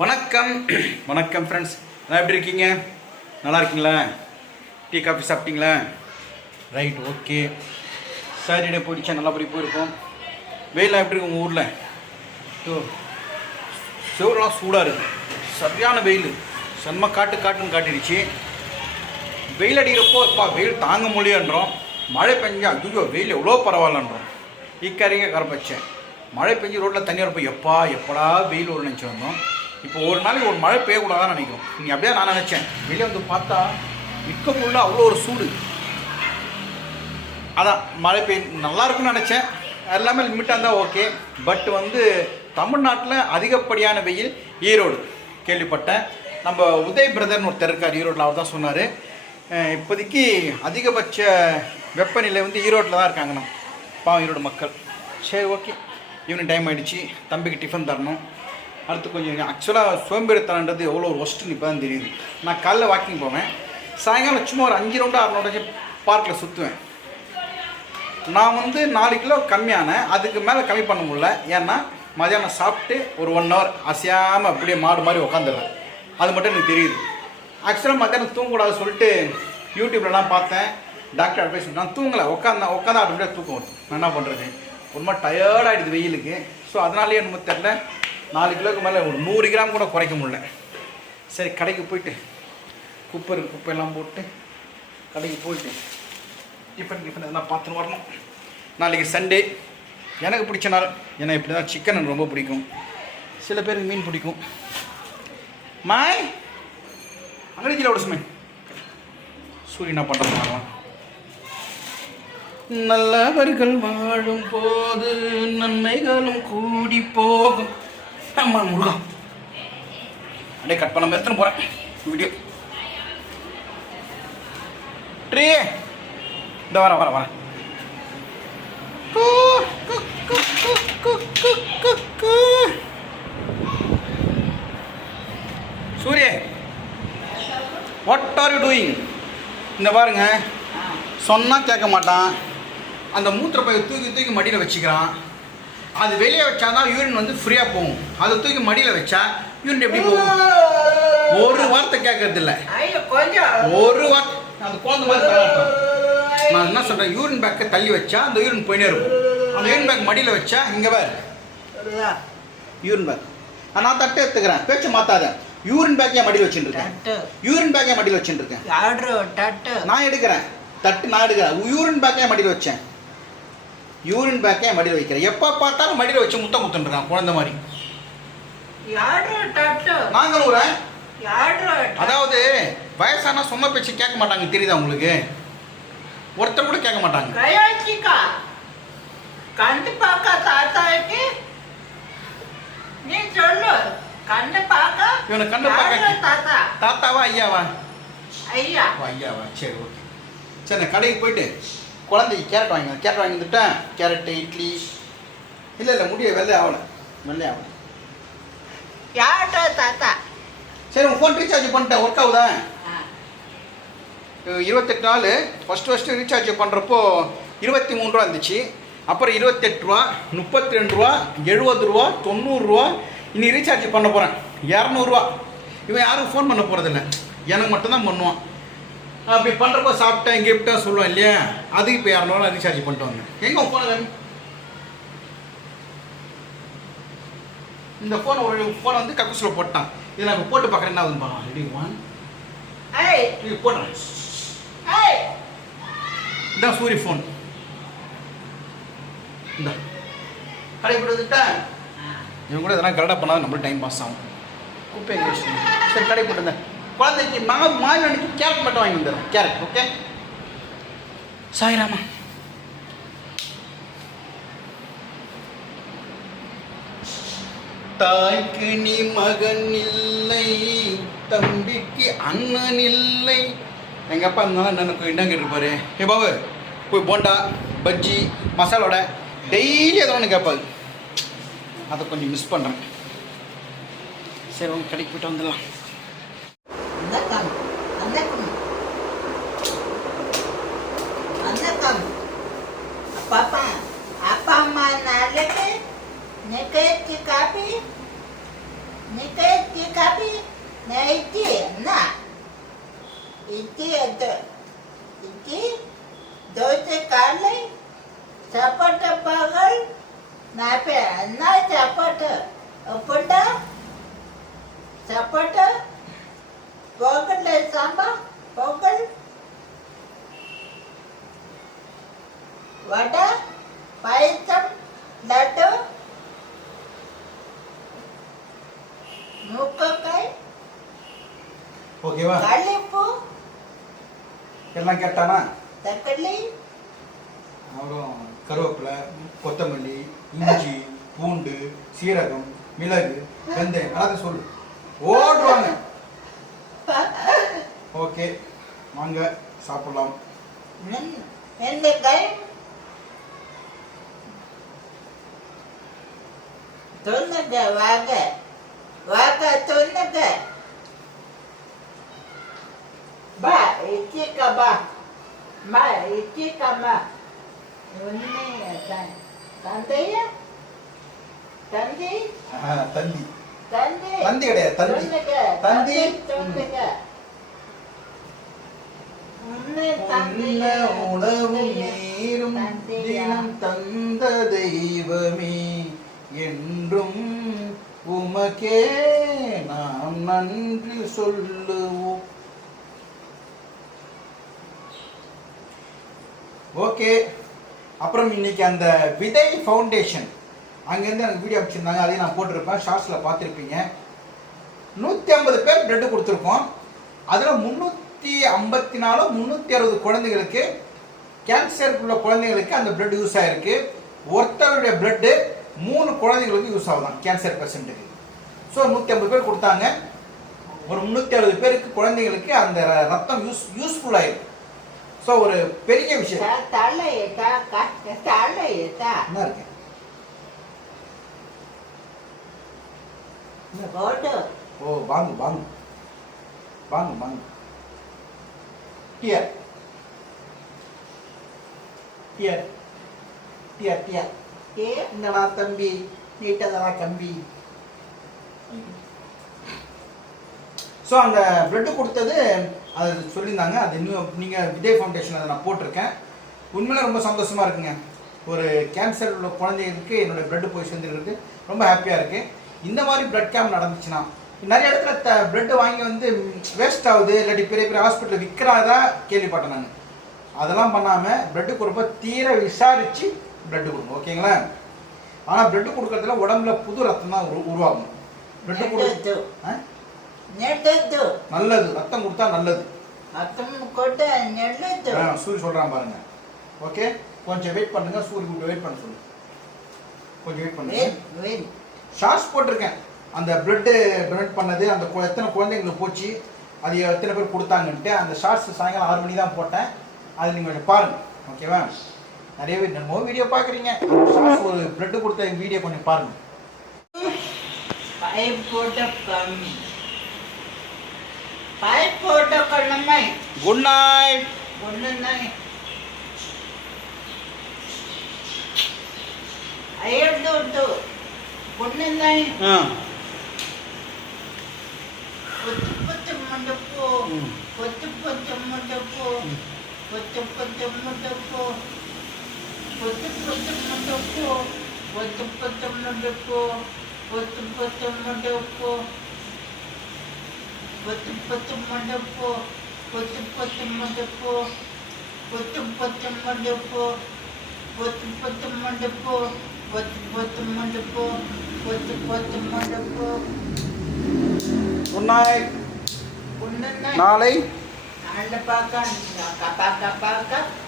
வணக்கம். வணக்கம் ஃப்ரெண்ட்ஸ் எல்லாம் எப்படி இருக்கீங்க? நல்லா இருக்கீங்களா? டீ காஃபி சாப்பிட்டீங்களா? ரைட் ஓகே சாட்டர்டே போயிடுச்சா? நல்லபடி போயிருக்கோம் வெயிலாம் எப்படி இருக்கு உங்கள் ஊரில்? ஸோ செவரெல்லாம் சூடாக இருக்குது சரியான வெயில். செம்ம காட்டு காட்டுன்னு காட்டிடுச்சு. வெயில் அடிக்கிறப்போ இப்போ வெயில் தாங்க முடியன்றோம் மழை பெஞ்சா ஐயோ வெயில் எவ்வளோ பரவாயில்லன்றோம். இக்கறிங்க கரப்பச்சேன். மழை பெஞ்சு ரோட்டில் தண்ணி வரப்போ எப்பா எப்படா வெயில் ஒரு நினச்சி வந்தோம். இப்போ ஒரு நாளைக்கு ஒரு மழை பெய்யக்கூடாதான் நினைக்கிறோம். நீ அப்படியே நான் நினச்சேன். வெளியே வந்து பார்த்தா நிற்க அவ்வளோ ஒரு சூடு. அதான் மழை பெய் நல்லா இருக்கும்னு நினச்சேன். எல்லாமே லிமிட்டாக இருந்தால் ஓகே பட் வந்து தமிழ்நாட்டில் அதிகப்படியான வெயில் ஈரோடு. கேள்விப்பட்டேன். நம்ம உதய் பிரதர்னு ஒருத்தர் இருக்கார் ஈரோட்டில் அவர் தான் சொன்னார். இப்போதைக்கு அதிகபட்ச வெப்பநிலை வந்து ஈரோட்டில் தான் இருக்காங்க நம்ம. பாவம் ஈரோடு மக்கள். சரி ஓகே ஈவினிங் டைம் ஆகிடுச்சு தம்பிக்கு டிஃபன் தரணும். அடுத்து கொஞ்சம் ஆக்சுவலாக சோம்பேறித்தனன்றது எவ்வளோ ஒரு ஒஸ்ட்டுன்னு இப்போ தான் தெரியுது. நான் காலைல வாக்கிங் போவேன். சாயங்காலம் சும்மா ஒரு அஞ்சு ரவுண்டு ஆறு ரவுண்டு பார்க்கில் சுற்றுவேன் நான் வந்து நாலு கிலோ கம்மியானேன் அதுக்கு மேலே கம்மி பண்ண முடியல. ஏன்னா மதியானம் சாப்பிட்டு ஒரு ஒன் ஹவர் அசையாமல் அப்படியே மாடு மாதிரி உட்காந்துடுறேன் அது மட்டும் எனக்கு தெரியுது. ஆக்சுவலாக மத்தியானம் தூங்கக்கூடாது சொல்லிட்டு யூடியூப்லலாம் பார்த்தேன். டாக்டர் அட்வைஸ் நான் தூங்கலை. உட்காந்தேன் உட்காந்தா அப்படியே தூக்கம் வரும் நான் என்ன பண்ணுறது ஒரு மாதிரி டயர்டாகிடுது வெயிலுக்கு. ஸோ அதனாலேயே என்னமோ தெரில நாலு கிலோக்கு மேலே ஒரு நூறு கிராம் கூட குறைக்க முடில சரி கடைக்கு போயிட்டு குப்பை இருக்குது குப்பையெல்லாம் போட்டு கடைக்கு போயிட்டு டிஃபன் டிஃபன் எதனா பார்த்துன்னு வரணும். நாளைக்கு சண்டே எனக்கு பிடிச்ச நாள். ஏன்னா இப்படி தான் சிக்கன் எனக்கு ரொம்ப பிடிக்கும். சில பேருக்கு மீன் பிடிக்கும். மாய் அங்கடிச்சில் விட சுமை. சூரியன் என்ன பண்ணுறாங்க நல்லவர்கள் வாழும் போது நன்மைகளும் கூடி போகும். அம்மா முருகா. அப்படியே கட் பண்ண எடுத்துன்னு போகிறேன் வீடியோ. ட்ரீ இந்த வரேன் வரேன் வரேன் சூரிய வாட் ஆர் யூ டூயிங் இந்த பாருங்க. சொன்னால் கேட்க மாட்டான். அந்த மூத்திர பையை தூக்கி தூக்கி மடியில் வச்சுக்கிறான். அது வெளியே வச்சாதான் யூரின் வந்து ஃப்ரீயாக போகும். அதை தூக்கி மடியில் வச்சா யூரின் எப்படி போகும்? ஒரு வார்த்தை கேட்கறது இல்லை ஒரு வார்த்தை. அது குழந்தை மாதிரி நான் என்ன சொல்கிறேன் யூரின் பேக்கை தள்ளி வச்சா அந்த யூரின் போயினே இருக்கும். அந்த யூரின் பேக் மடியில் வச்சா இங்கே வேறு யூரின் பேக் நான் தட்டை எடுத்துக்கிறேன். பேச்சு மாத்தாத. யூரின் பேக் என் மடியில் தட்டு. யூரின் பேக் என் மடியில் தட்டு. நான் எடுக்கிறேன். தட்டு நான் எடுக்கிறேன். யூரின் பேக்கே மடியில் வச்சேன்? யூரின் பேக்கே மடியில் வைக்கிறேன். எப்போ பார்த்தாலும் மடியில் வச்சு முத்தம் முத்துன்றான் குழந்தை மாதிரி. ஆர்டர் தட்டு நாங்கள் ஊரேன் ஆர்டர் அதாவது வயசானா சொன்ன பேச்சு கேட்க மாட்டாங்க தெரியுதா உங்களுக்கு? ஒருத்தர் கூட கேட்க மாட்டாங்க. கயாச்சிக்கா. கண்டு பார்க்க தாத்தாக்கு நீ சொல்லு. கண்டு பார்க்க? இவனை கண்டு பார்க்க- யாரு தாத்தா? தாத்தாவா ஐயாவா? ஐயா. ஐயாவா? சரி ஓகே. சரி நான் கடைக்கு போயிட்டு குழந்தைக்கு கேரட் வாங்கி கேரட் வாங்கி வந்துட்டேன். கேரட்டு இட்லி. இல்லை இல்லை முடிய வெள்ளை ஆகலை. வெள்ளை ஆகலை. தாத்தா? சரி உன் ஃபோன் ரீசார்ஜ் பண்ணிட்டேன் ஒர்க் ஆகுதா. இருபத்தெட்டு நாள். ஃபஸ்ட்டு ஃபஸ்ட்டு ரீசார்ஜ் பண்ணுறப்போ இருபத்தி மூணு ரூபா இருந்துச்சு. அப்புறம் இருபத்தெட்டு ரூபா முப்பத்தி ரெண்டு ரூபா எழுபது ரூபா தொண்ணூறுரூவா இனி ரீசார்ஜ் பண்ண போகிறேன் இரநூறுவா இவன் யாரும் ஃபோன் பண்ண போகிறதில்ல எனக்கு மட்டும்தான் பண்ணுவான். அப்படி பண்ணுறப்போ சாப்பிட்டேன் கிஃப்ட்டாக சொல்லுவேன் இல்லையா? அதுக்கு இப்போ இரநூறுவா ரீசார்ஜ் பண்ணிட்டு வந்தேன் எங்கே ஃபோனை இந்த ஃபோன் ஒரு ஃபோனை வந்து கக்கூசில் போட்டான். இதில் இப்போ போட்டு பார்க்குறேன். என்ன ஆகுதுன்னு பார்க்கலாம் ரெடி ஒன் இது இதான் சூரிய ஃபோன் இந்த கடை போட்டு வந்துட்டேன் இவங்க கூட இதெல்லாம் கரெக்டாக பண்ணால் நம்மளும் டைம் பாஸ் ஆகும். குப்பை? சரி கடை போட்டு இருந்தேன் குழந்தைக்கு மா மாய் கேரட் மட்டும் வாங்கி வந்துடும் கேரட் ஓகே சாய்ராமா தாய்க்கு நீ மகன் இல்லை தம்பிக்கு அண்ணன் இல்லை. எங்கள் அப்பா இருந்தாலும் எனக்கு என்ன இருப்பாரு ஏ பாபு போய் போண்டா பஜ்ஜி மசாலோட டெய்லி ஏதோ ஒன்று கேட்பாரு அதை கொஞ்சம் மிஸ் பண்ணுறேன் சரி உங்க கடைக்கு போயிட்டு வந்துடலாம். అందకం అందకం అందకం పాప అప్ప అమ్మ నాళ్ళకి నీకేత్తి కాపి నీకేత్తి కాపి నే ఇచ్చి అన్న ఇచ్చి అద్దు ఇచ్చి దోశ కాళ్ళై చప్పట పగల్ నాపే అన్న చప్పట అప్పుడ చప్పట எல்லாம் கேட்டானா? தக்காளி அப்புறம் கருவேப்பிலை கொத்தமல்லி இஞ்சி பூண்டு சீரகம் மிளகு வெந்தயம் எல்லாத்தையும் சொல்லு. ஓடுவாங்க. ஓகே வாங்க சாப்பிடலாம். தொன்னுங்க வாங்க. வாங்க தொன்னுங்க பா இச்சிக்க பா மா இச்சிக்கம்மா உன்னை தந்தைய தந்தி. தந்தி? தந்தி தந்தி. கிடையாது தந்தி? தந்தி தொன்னுங்க உன்னை உணவும் நீரும் தினம் தந்த தெய்வமே. என்றும் உமக்கே நாம் நன்றி சொல்லுவோம். ஓகே. அப்புறம் இன்னைக்கு அந்த விதை ஃபவுண்டேஷன் அங்கேருந்து எனக்கு வீடியோ அமைச்சிருந்தாங்க அதையும் நான் போட்டிருப்பேன். ஷார்ட்ஸில் பார்த்துருப்பீங்க. நூற்றி ஐம்பது பேர் பிளட்டு கொடுத்துருக்கோம். அதில் முந்நூற்றி ஐம்பத்தி நாலு முந்நூற்றி அறுபது குழந்தைகளுக்கு கேன்சர் உள்ள குழந்தைங்களுக்கு அந்த பிளட் யூஸ் ஆகிருக்கு ஒருத்தருடைய பிளட்டு மூணு குழந்தைங்களுக்கு யூஸ் ஆகுதான். கேன்சர் பேஷண்ட்டுக்கு ஸோ நூற்றி ஐம்பது பேர் கொடுத்தாங்க. ஒரு முந்நூற்றி அறுபது பேருக்கு குழந்தைங்களுக்கு அந்த ரத்தம் யூஸ் யூஸ்ஃபுல்லாக ஆயிருக்கு. ஸோ ஒரு பெரிய விஷயம். தலையட்டா தலையட்டா என்ன இருக்கு? ஓ வாங்கு வாங்கு. வாங்கு வாங்கு. டியர் டியர் டியர் டியர் ஏ என்னடா தம்பி. நீட்டதடா கம்பி ஸோ அந்த பிளட்டு கொடுத்தது அது சொல்லியிருந்தாங்க. அது இன்னும் நீங்கள் விஜய் ஃபவுண்டேஷன் அதை நான் போட்டிருக்கேன். உண்மையில ரொம்ப சந்தோஷமாக இருக்குங்க. ஒரு கேன்சர் உள்ள குழந்தைகளுக்கு என்னோட பிளட் போய் சேர்ந்துருக்கு ரொம்ப ஹாப்பியாக இருக்குது இந்த மாதிரி பிளட் கேம்ப் நடந்துச்சுன்னா நிறைய இடத்துல த பிளட் வாங்கி வந்து வேஸ்ட் ஆகுது. இல்லாட்டி பெரிய பெரிய ஹாஸ்பிட்டலில் விற்கிறாதா? கேள்விப்பட்டேன் நான். அதெல்லாம் பண்ணாமல் பிளட்டு கொடுப்ப தீர விசாரித்து பிளட் கொடுங்க. ஓகேங்களா? ஆனால் பிளட் கொடுக்கறதுல உடம்புல புது ரத்தம் தான் உரு உருவாகும். பிளட் கொடு நெட்டது நல்லது ரத்தம் கொடுத்தா நல்லது. அத்தம் கொட்ட நெல்லது ஆ, சூரி சொல்கிறான் பாருங்க. ஓகே? கொஞ்சம் வெயிட் பண்ணுங்க சூரி கூப்பிட்டு வெயிட் பண்ண சொல்லு. கொஞ்சம் வெயிட் பண்ணுங்க. ஷார்ட்ஸ் போட்டிருக்கேன். அந்த பிளட்டு டொனேட் பண்ணது அந்த எத்தனை குழந்தைங்களுக்கு போச்சு அது எத்தனை பேர் கொடுத்தாங்கன்ட்டு அந்த ஷார்ட்ஸ் சாயங்காலம் ஆறு மணி தான் போட்டேன். அது நீங்கள் கொஞ்சம் பாருங்க. ஓகேவா நிறைய பேர் நம்ம வீடியோ பார்க்குறீங்க. ஷார்ட்ஸ் ஒரு பிளட்டு கொடுத்த வீடியோ கொஞ்சம் பாருங்க. பைப் పైప్ ఫోటో ఒకళ్ళు ఉన్నాయి గుడ్ నైట్ గుడ్ ఉన్నాయి అయ్యొద్దు వద్దు గుడ్ ఉన్నాయి పొత్తు పొత్తు ముందుకు పొత్తు పొత్తు ముందుకు పొత్తు పొత్తు ముందుకు ముందుకు ముందుకు பொத்தும் பொத்தும் மண்டப்போ பொத்தும் பொத்தும் மண்டப்போ பொத்தும் பொத்தும் மண்டப்போ பொத்தும் பொத்தும் மண்டப்போ பொத்தும் பொத்தும் மண்டப்போ பொத்தும் பொத்தும் மண்டப்போ உன்னாய் நாளை நாளில் பார்க்க பார்க்க பார்க்க.